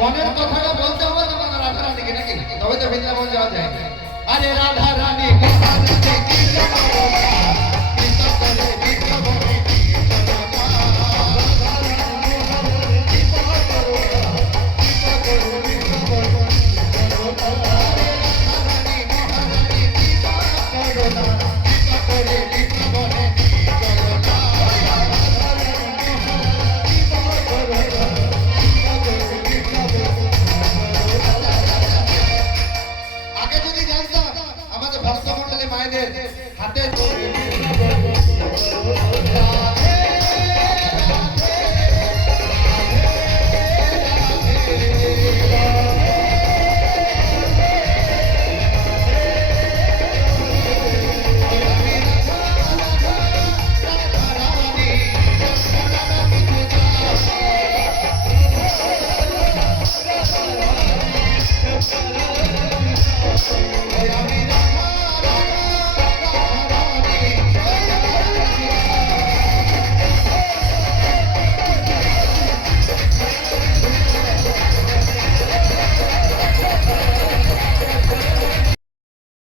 মনের কথাটা বলতে হবে তোমার রাধা রানীকে নাকি, তবে তো বৃন্দাবন যাওয়া যায়। আরে রাধা রানী